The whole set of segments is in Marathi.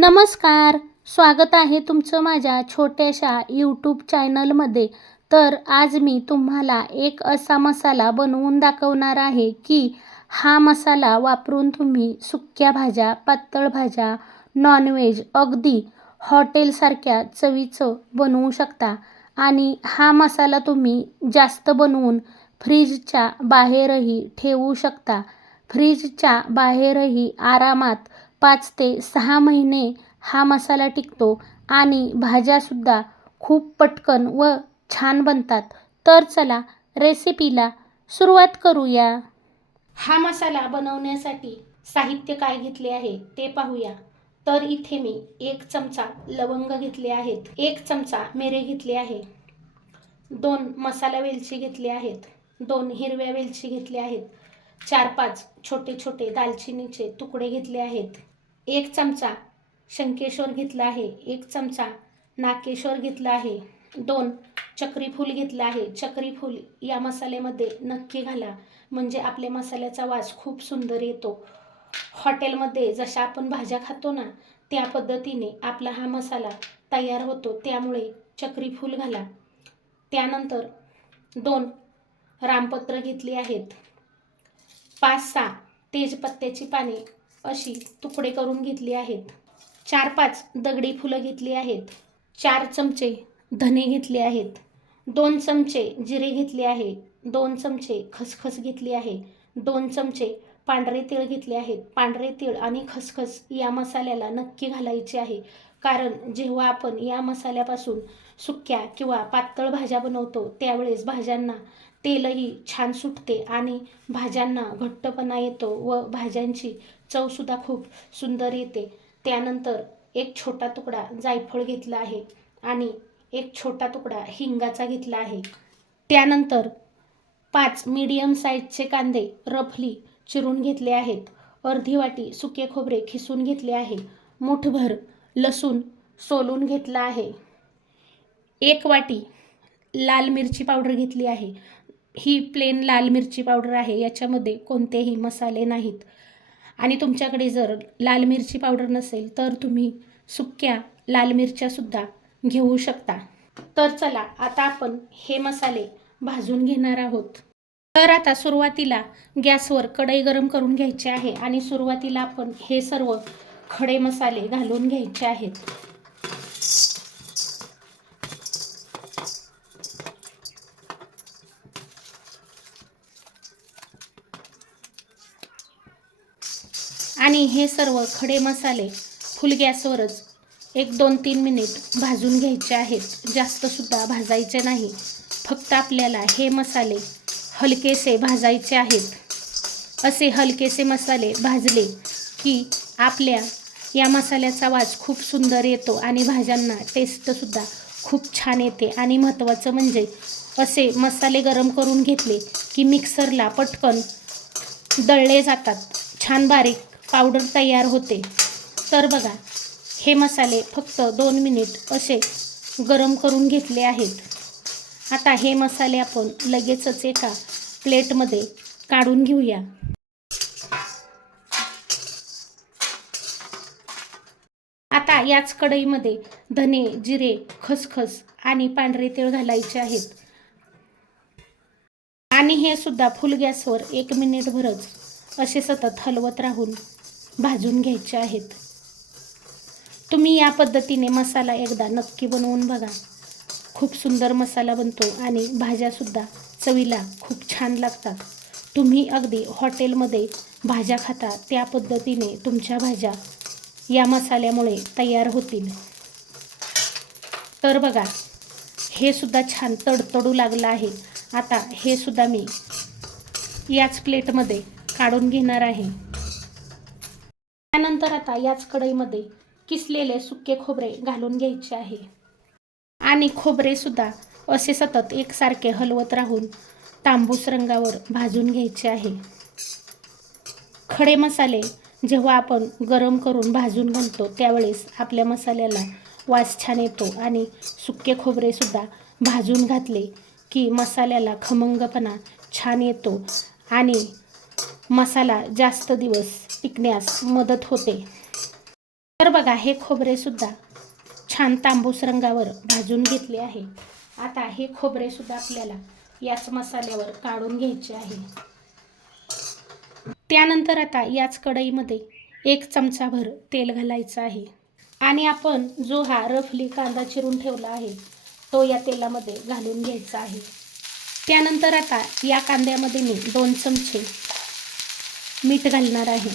नमस्कार. स्वागत आहे तुमचं माझ्या छोट्याशा यूट्यूब चॅनलमध्ये तर आज मी तुम्हाला एक असा मसाला बनवून दाखवणार आहे की हा मसाला वापरून तुम्ही सुक्या भाज्या पातळ भाज्या नॉनव्हेज अगदी हॉटेलसारख्या चवीचं बनवू शकता. आणि हा मसाला तुम्ही जास्त बनवून फ्रीजच्या बाहेरही ठेवू शकता. फ्रीजच्या बाहेरही आरामात पाच ते सहा महिने हा मसाला टिकतो आणि भाज्यासुद्धा खूप पटकन व छान बनतात. तर चला रेसिपीला सुरुवात करूया. हा मसाला बनवण्यासाठी साहित्य काय घेतले आहे ते पाहूया. तर इथे मी एक चमचा लवंग घेतले आहेत. एक चमचा मिरे घेतले आहे. दोन मसाला वेलची घेतली आहेत. दोन हिरव्या वेलची घेतल्या आहेत. चार पाच छोटे छोटे दालचिनीचे तुकडे घेतले आहेत. एक चमचा शंकेश्वर घेतला आहे. एक चमचा नाकेश्वर घेतला आहे. दोन चक्री फूल घेतलं आहे. चक्री फूल या मसाल्यामध्ये नक्की घाला. म्हणजे आपल्या मसाल्याचा वास खूप सुंदर येतो. हॉटेलमध्ये जशा आपण भाज्या खातो ना त्या पद्धतीने आपला हा मसाला तयार होतो. त्यामुळे चक्रीफूल घाला. त्यानंतर दोन रामपत्र घेतली आहेत. पाच सहा तेजपत्त्याची पाने अशी तुकडे करून घेतली आहेत. चार पाच दगडी फुलं घेतली आहेत. चार चमचे धने घेतले आहेत. दोन चमचे जिरे घेतले आहे. दोन चमचे खसखस घेतली आहे. दोन चमचे पांढरे तीळ घेतले आहेत. पांढरे तीळ आणि खसखस या मसाल्याला नक्की घालायचे आहे. कारण जेव्हा आपण या मसाल्यापासून सुक्या किंवा पातळ भाज्या बनवतो त्यावेळेस भाज्यांना तेलही छान सुटते आणि भाज्यांना घट्टपणा येतो व भाज्यांची चवसुद्धा खूप सुंदर येते. त्यानंतर एक छोटा तुकडा जायफळ घेतला आहे आणि एक छोटा तुकडा हिंगाचा घेतला आहे. त्यानंतर पाच मीडियम साईजचे कांदे रफली चिरून घेतले आहेत. अर्धी वाटी सुके खोबरे खिसून घेतले आहे. मुठभर लसूण सोलून घेतला आहे. एक वाटी लाल मिरची पावडर घेतली आहे. ही प्लेन लाल मिरची पावडर आहे याच्यामध्ये कोणतेही मसाले नाहीत. आणि तुमच्याकडे जर लाल मिरची पावडर नसेल तर तुम्ही सुक्या लाल मिरच्यासुद्धा घेऊ शकता. तर चला आता आपण हे मसाले भाजून घेणार आहोत. तर आता सुरुवातीला गॅसवर कढई गरम करून घ्यायची आहे आणि सुरुवातीला आपण हे सर्व खडे मसाले घालून घ्यायचे आहेत. आणि हे सर्व खडे मसाले फुल गॅसवरच एक दोन तीन मिनिट भाजून घ्यायचे आहेत. जास्तसुद्धा भाजायचे नाही. फक्त आपल्याला हे मसाले हलकेसे भाजायचे आहेत. असे हलकेसे मसाले भाजले की आपल्या या मसाल्याचा वास खूप सुंदर येतो आणि भाज्यांना टेस्टसुद्धा खूप छान येते. आणि महत्त्वाचं म्हणजे असे मसाले गरम करून घेतले की मिक्सरला पटकन दळले जातात. छान बारीक पावडर तयार होते. तर बघा हे मसाले फक्त दोन मिनिट असे गरम करून घेतले आहेत. आता हे मसाले आपण लगेचच एका प्लेटमध्ये काढून घेऊया. आता याच कढईमध्ये धने जिरे खसखस आणि पांढरे तेळ घालायचे आहेत. आणि हे सुद्धा फुल गॅसवर एक मिनिटभरच असे सतत हलवत राहून भाजून घ्यायचे आहेत. तुम्ही या पद्धतीने मसाला एकदा नक्की बनवून बघा. खूप सुंदर मसाला बनतो आणि भाज्यासुद्धा चवीला खूप छान लागतात. तुम्ही अगदी हॉटेलमध्ये भाज्या खाता त्या पद्धतीने तुमच्या भाज्या या मसाल्यामुळे तयार होतील. तर बघा हे सुद्धा छान तडतडू लागलं आहे. आता हे सुद्धा मी याच प्लेटमध्ये काढून घेणार आहे. त्यानंतर आता याच कढईमध्ये किसलेले सुके खोबरे घालून घ्यायचे आहे. आणि खोबरेसुद्धा असे सतत एकसारखे हलवत राहून तांबूस रंगावर भाजून घ्यायचे आहे. खडे मसाले जेव्हा आपण गरम करून भाजून घालतो त्यावेळेस आपल्या मसाल्याला वास छान येतो आणि सुके खोबरेसुद्धा भाजून घातले की मसाल्याला खमंगपणा छान येतो आणि मसाला जास्त दिवस टिकण्यास मदत होते. तर बघा हे खोबरेसुद्धा छान तांबूस रंगावर भाजून घेतले आहे. आता हे खोबरेसुद्धा आपल्याला याच मसाल्यावर काढून घ्यायचे आहे. त्यानंतर आता याच कढईमध्ये एक चमचाभर तेल घालायचं आहे. आणि आपण जो हा रफली कांदा चिरून ठेवला आहे तो या तेलामध्ये घालून घ्यायचा आहे. त्यानंतर आता या कांद्यामध्ये मी दोन चमचे मीठ घालणार आहे.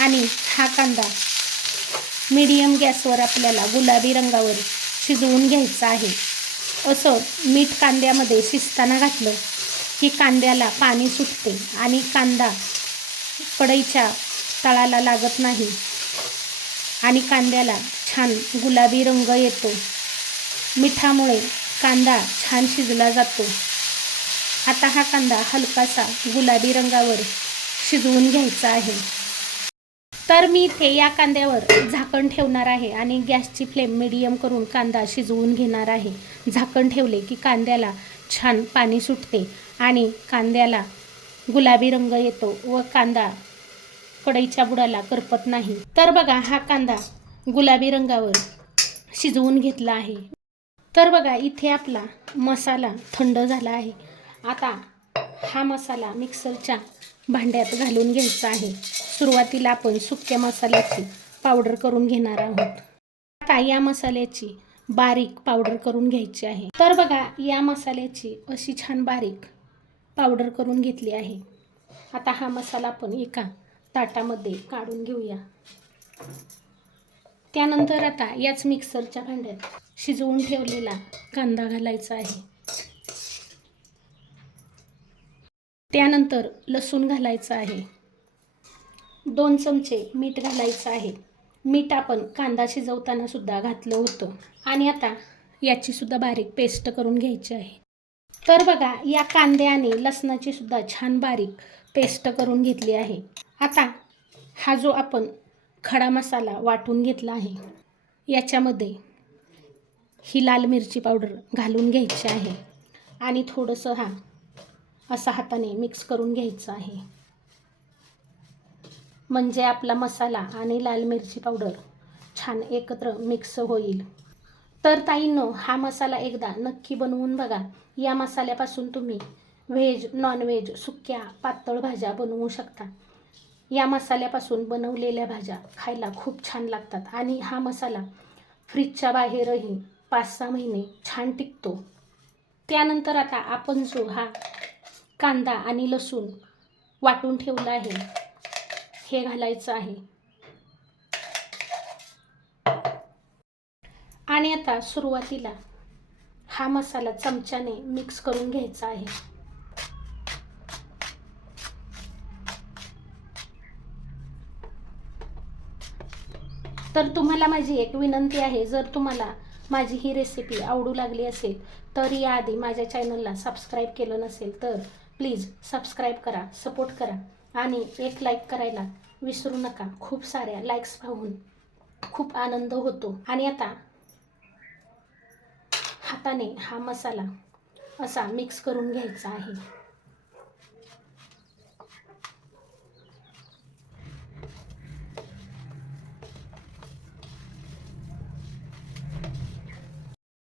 आणि हा कांदा मीडियम गॅसवर आपल्याला गुलाबी रंगावर शिजवून घ्यायचा आहे. असं मीठ कांद्यामध्ये शिजताना घातलं की कांद्याला पाणी सुटते आणि कांदा कढईच्या तळाला लागत नाही आणि कांद्याला छान गुलाबी रंग येतो. मिठामुळे कांदा छान शिजला जातो. आता हा कांदा हलकासा गुलाबी रंगावर शिजवून घ्यायचं आहे. तर मी इथे या कांद्यावर झाकण ठेवणार आहे आणि गॅसची फ्लेम मिडियम करून कांदा शिजवून घेणार आहे. झाकण ठेवले की कांद्याला छान पाणी सुटते आणि कांद्याला गुलाबी रंग येतो व कांदा कढईच्या बुडाला करपत नाही. तर बघा हा कांदा गुलाबी रंगावर शिजवून घेतला आहे. तर बघा इथे आपला मसाला थंड झाला आहे. आता हा मसाला मिक्सरच्या भांड्यात घालून घ्यायचं आहे. सुरुवातीला आपण सुक्या मसाल्याची पावडर करून घेणार आहोत. आता या मसाल्याची बारीक पावडर करून घ्यायची आहे. तर बघा या मसाल्याची अशी छान बारीक पावडर करून घेतली आहे. आता हा मसाला आपण एका ताटामध्ये काढून घेऊया. त्यानंतर आता याच मिक्सरच्या भांड्यात शिजवून ठेवलेला कांदा घालायचा आहे. त्यानंतर लसूण घालायचं आहे. दोन चमचे मीठ घालायचं आहे. मीठ आपण कांदा शिजवताना सुद्धा घातलं होतं. आणि आता याची सुद्धा बारीक पेस्ट करून घ्यायची आहे. तर बघा या कांद्याने आणि लसणाची सुद्धा छान बारीक पेस्ट करून घेतली आहे. आता हा जो आपण खडा मसाला वाटून घेतला आहे याच्यामध्ये ही लाल मिरची पावडर घालून घ्यायची आहे. आणि थोडंसं हा असा हाताने मिक्स करून घ्यायचं आहे. म्हणजे आपला मसाला आणि लाल मिरची पावडर छान एकत्र मिक्स होईल. तर ताईंनो हा मसाला एकदा नक्की बनवून बघा. या मसाल्यापासून तुम्ही व्हेज नॉनव्हेज सुक्या पातळ भाज्या बनवू शकता. या मसाल्यापासून बनवलेल्या भाज्या खायला खूप छान लागतात आणि हा मसाला फ्रीजच्या बाहेरही पाच सहा महिने छान टिकतो. त्यानंतर आता आपण जो हा कांदा आणि लसूण वाटून ठेवलं आहे. हे घालायचं आहे. आणि आता सुरुवातीला हा मसाला चमच्याने मिक्स करून घ्यायचा आहे. तर तुम्हाला माझी एक विनंती आहे जर तुम्हाला माझी ही रेसिपी आवडू लागली असेल तर याआधी माझ्या चॅनलला सबस्क्राईब केलं नसेल तर प्लीज सबस्क्राईब करा सपोर्ट करा आणि एक लाईक करायला विसरू नका. खूप साऱ्या लाईक्स पाहून खूप आनंद होतो. आणि आता हाताने हा मसाला असा मिक्स करून घ्यायचा आहे.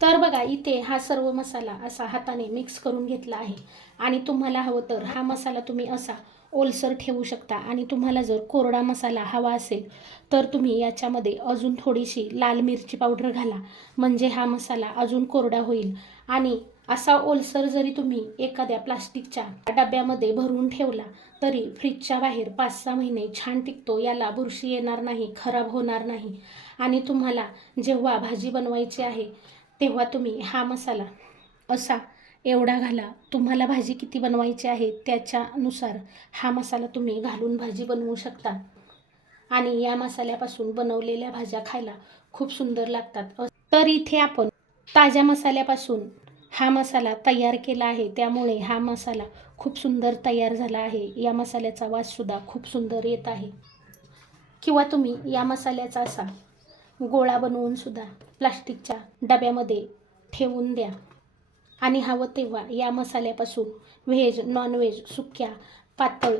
तर बघा इथे हा सर्व मसाला असा हाताने मिक्स करून घेतला आहे. आणि तुम्हाला हवं तर हा मसाला तुम्ही असा ओलसर ठेवू शकता. आणि तुम्हाला जर कोरडा मसाला हवा असेल तर तुम्ही याच्यामध्ये अजून थोडीशी लाल मिरची पावडर घाला. म्हणजे हा मसाला अजून कोरडा होईल. आणि असा ओलसर जरी तुम्ही एखाद्या प्लास्टिकच्या डब्यामध्ये भरून ठेवला तरी फ्रीजच्या बाहेर पाच सहा महिने छान टिकतो. याला बुरशी येणार नाही खराब होणार नाही. आणि तुम्हाला जेव्हा भाजी बनवायची आहे तेव्हा तुम्ही हा मसाला असा एवढा घाला. तुम्हाला भाजी किती बनवायची आहे त्याच्यानुसार हा मसाला तुम्ही घालून भाजी बनवू शकता. आणि या मसाल्यापासून बनवलेल्या भाज्या खायला खूप सुंदर लागतात. तर इथे आपण ताज्या मसाल्यापासून हा मसाला तयार केला आहे. त्यामुळे हा मसाला खूप सुंदर तयार झाला आहे. या मसाल्याचा वाससुद्धा खूप सुंदर येत आहे. किंवा तुम्ही या मसाल्याचा असा गोळा बनवून सुद्धा प्लास्टिकच्या डब्यामध्ये ठेवून द्या. आणि हवं तेव्हा या मसाल्यापासून व्हेज नॉनव्हेज सुक्या पातळ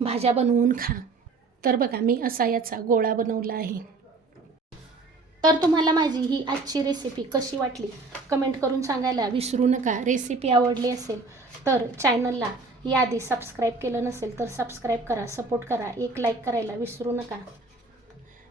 भाज्या बनवून खा. तर बघा मी असा याचा गोळा बनवला आहे. तर तुम्हाला माझी ही आजची रेसिपी कशी वाटली? कमेंट करून सांगायला विसरू नका. रेसिपी आवडली असेल तर चॅनलला याआधी सबस्क्राईब केलं नसेल तर सबस्क्राईब करा सपोर्ट करा. एक लाईक करायला विसरू नका.